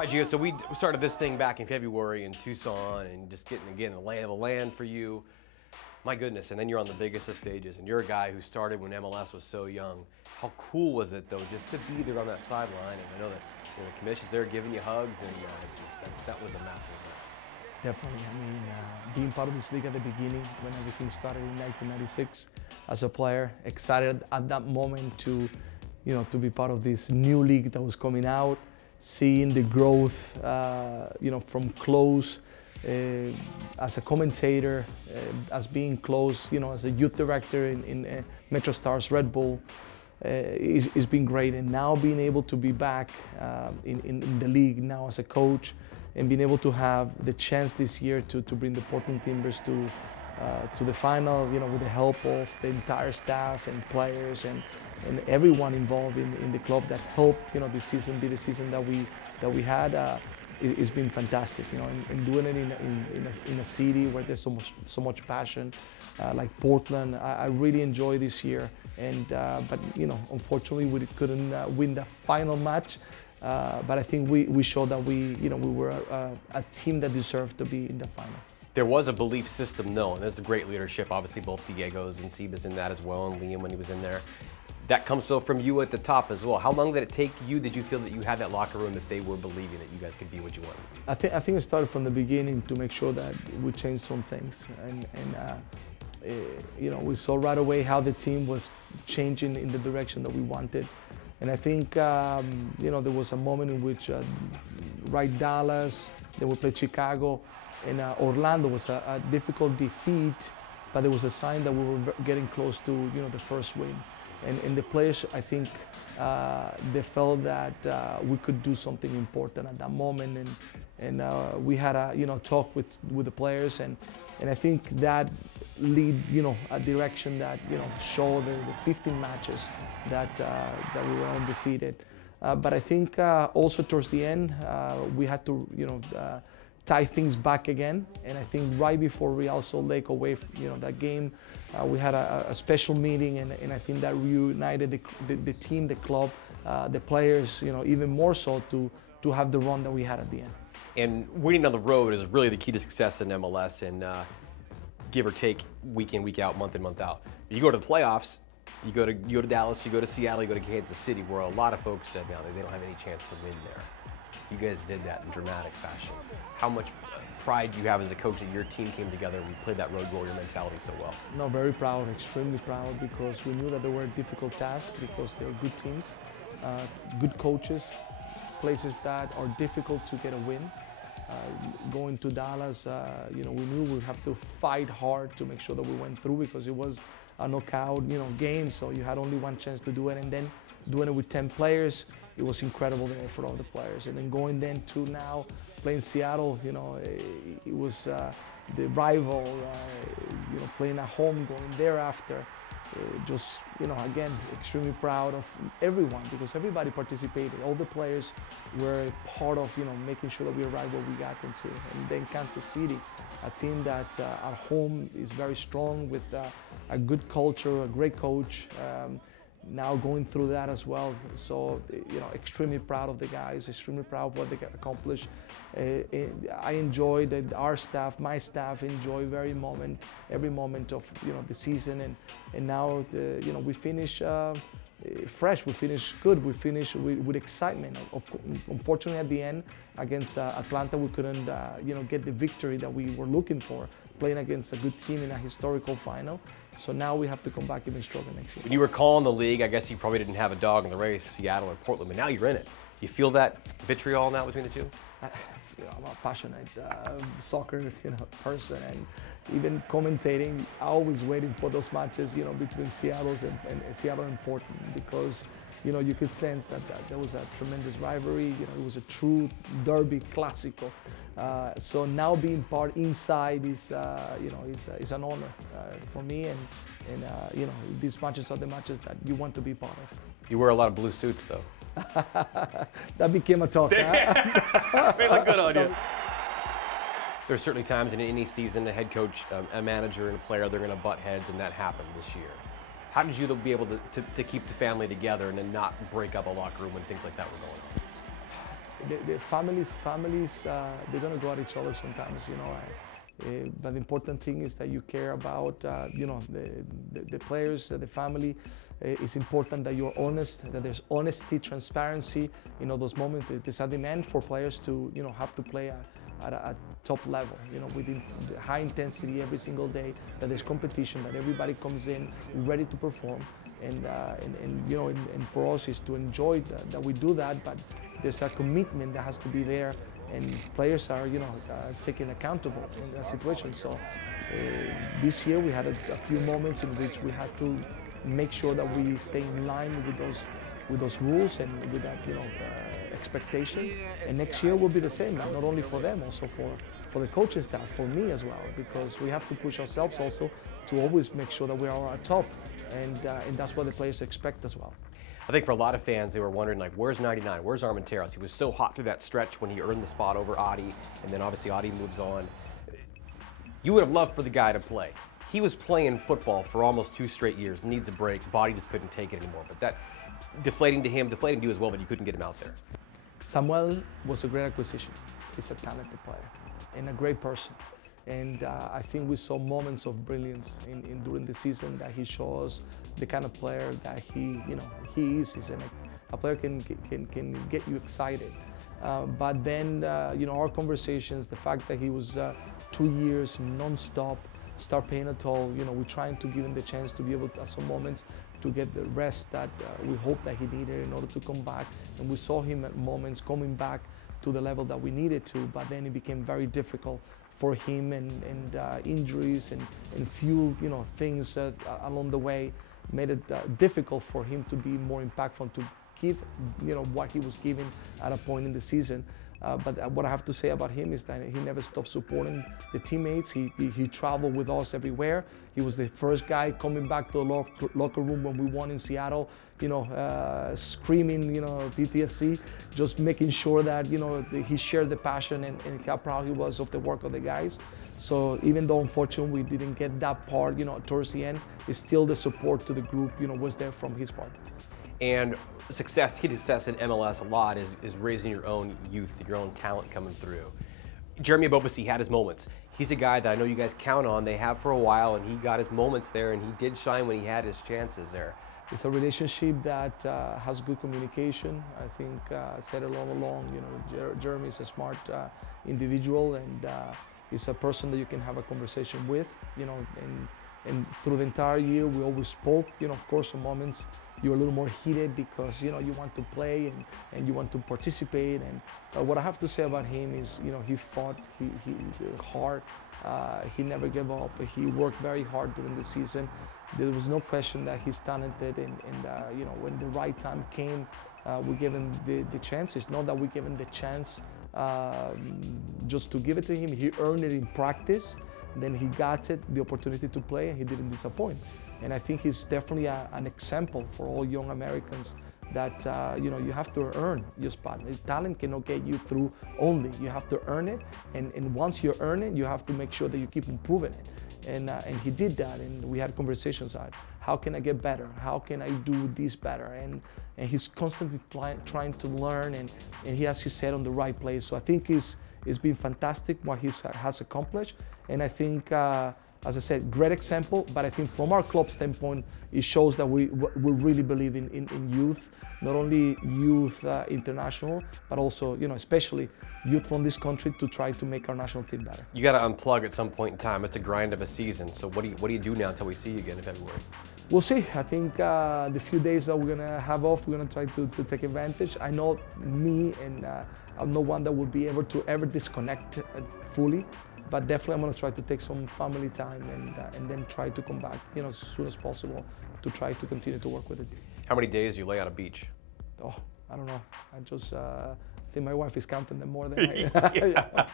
All right, Gio, so we started this thing back in February in Tucson and just getting, again, the lay of the land for you. My goodness, and then you're on the biggest of stages, and you're a guy who started when MLS was so young. How cool was it, though, just to be there on that sideline? And I know that the commission's there giving you hugs, and that was a massive event. Definitely. I mean, being part of this league at the beginning, when everything started in 1996, as a player, excited at that moment to be part of this new league that was coming out, seeing the growth, from close. As a commentator, as being close, as a youth director in Metro Stars Red Bull, it's been great. And now being able to be back in the league now as a coach, and being able to have the chance this year to bring the Portland Timbers to the final, with the help of the entire staff and players and everyone involved in the club that helped, this season be the season that we had. It's been fantastic, and doing it in a city where there's so much passion, like Portland. I really enjoy this year, and but unfortunately we couldn't win the final match. But I think we showed that we were a team that deserved to be in the final. There was a belief system, though, and there's a great leadership. Obviously, both Diego's and Seba's in that as well, and Liam when he was in there. That comes so from you at the top as well. How long did it take you? Did you feel that you had that locker room, that they were believing that you guys could be what you wanted? I think it started from the beginning to make sure that we changed some things, and we saw right away how the team was changing in the direction that we wanted. And I think there was a moment in which Dallas, then we played Chicago, and Orlando was a difficult defeat, but there was a sign that we were getting close to the first win. And the players, I think, they felt that we could do something important at that moment, and we had a talk with the players, and I think that lead a direction that showed the 15 matches that we were undefeated. But I think also towards the end we had to tie things back again, and I think right before Real Salt Lake away that game, we had a special meeting, and I think that reunited the team, the club, the players, even more so to have the run that we had at the end. And winning on the road is really the key to success in MLS, and give or take week in, week out, month in, month out. You go to the playoffs, you go to Dallas, you go to Seattle, you go to Kansas City, where a lot of folks said now that they don't have any chance to win there. You guys did that in dramatic fashion. How much pride do you have as a coach that your team came together and played that road warrior mentality so well? No, very proud, extremely proud, because we knew that they were a difficult task, because they were good teams, good coaches, places that are difficult to get a win. Going to Dallas, we knew we'd have to fight hard to make sure that we went through, because it was a knockout, game, so you had only one chance to do it, and then doing it with 10 players, it was incredible there for all the players. And then going then to now playing Seattle, it was the rival, playing at home, going thereafter. Just, again, extremely proud of everyone, because everybody participated. All the players were part of, making sure that we arrived where we got into. And then Kansas City, a team that at home is very strong, with a good culture, a great coach. Now going through that as well, so extremely proud of the guys, extremely proud of what they accomplished. I enjoy that our staff, my staff, enjoy every moment of the season, and now we finish fresh, we finish good, we finish with excitement. Unfortunately, at the end against Atlanta, we couldn't get the victory that we were looking for, playing against a good team in a historical final. So now we have to come back even stronger next year. When you were calling the league, I guess you probably didn't have a dog in the race, Seattle or Portland, but now you're in it. You feel that vitriol now between the two? I'm a passionate soccer person, and even commentating, I always waiting for those matches between Seattle and Portland, because you could sense that there was a tremendous rivalry. It was a true derby classico. So now being part inside is is an honor for me, and these matches are the matches that you want to be part of. You wear a lot of blue suits, though. That became a talk. Huh? They look good on you. There's certainly times in any season, a head coach, a manager, and a player, they're going to butt heads, and that happened this year. How did you be able to keep the family together and then not break up a locker room when things like that were going on? the families, they're gonna go at each other sometimes, you know. But the important thing is that you care about, you know, the players, the family. It's important that you're honest, that there's honesty, transparency. You know, those moments, there's a demand for players to, you know, have to play at a top level, you know, with high intensity every single day, that there's competition, that everybody comes in ready to perform. And you know, and for us is to enjoy that we do that, but there's a commitment that has to be there, and players are, you know, taken accountable in that situation. So this year we had a few moments in which we had to make sure that we stay in line with those rules and with that, you know, expectation. And next year will be the same, not only for them, also for the coaching staff, for me as well, because we have to push ourselves also to always make sure that we are at top, and that's what the players expect as well. I think for a lot of fans, they were wondering, like, where's 99? Where's Armenteros? He was so hot through that stretch when he earned the spot over Adi, and then obviously Adi moves on. You would have loved for the guy to play. He was playing football for almost 2 straight years, needs a break, body just couldn't take it anymore. But that deflating to him, deflating to you as well, but you couldn't get him out there. Samuel was a great acquisition. He's a talented player and a great person. And I think we saw moments of brilliance during the season that he shows the kind of player that he is. He's a player can get you excited. But then, you know, our conversations, the fact that he was 2 years non-stop, start paying a toll. You know, we're trying to give him the chance to be able to, at some moments, to get the rest that we hope that he needed in order to come back. And we saw him at moments coming back to the level that we needed to, but then it became very difficult for him, and injuries and few, you know, things along the way made it difficult for him to be more impactful, to give, you know, what he was giving at a point in the season. But what I have to say about him is that he never stopped supporting the teammates. He traveled with us everywhere. He was the first guy coming back to the locker room when we won in Seattle, you know, screaming, you know, PTFC, just making sure that, you know, he shared the passion and how proud he was of the work of the guys. So even though unfortunately we didn't get that part, you know, towards the end, it's still the support to the group, you know, was there from his part. And key to success in MLS a lot is raising your own youth, your own talent coming through. Jeremy Ebobisse had his moments. He's a guy that I know you guys count on. They have for a while, and he got his moments there, and he did shine when he had his chances there. It's a relationship that has good communication. I think I said it all along, you know, Jeremy is a smart individual, and he's a person that you can have a conversation with, you know, and through the entire year we always spoke. You know, of course, some moments you're a little more heated because, you know, you want to play and you want to participate. And what I have to say about him is, you know, he fought hard. He never gave up. He worked very hard during the season. There was no question that he's talented, and you know, when the right time came, we gave him the chance. It's not that we gave him the chance just to give it to him. He earned it in practice. Then he got the opportunity to play, and he didn't disappoint. And I think he's definitely an example for all young Americans that, you know, you have to earn your spot. Talent cannot get you through only. You have to earn it, and once you earn it, you have to make sure that you keep improving it. And he did that, and we had conversations on how can I get better? How can I do this better? And he's constantly trying to learn, and he, as he said, on the right place. So I think it's been fantastic what he has accomplished. And I think, as I said, great example, but I think from our club standpoint, it shows that we really believe in youth, not only youth international, but also, you know, especially youth from this country, to try to make our national team better. You got to unplug at some point in time. It's a grind of a season. So what do you do now until we see you again in February? We'll see. I think the few days that we're gonna have off, we're gonna try to take advantage. I know me, and I'm no one that will be able to ever disconnect fully. But definitely I'm going to try to take some family time and then try to come back, you know, as soon as possible, to try to continue to work with it. How many days do you lay on a beach? Oh, I don't know. I think my wife is counting them more than I. Yeah.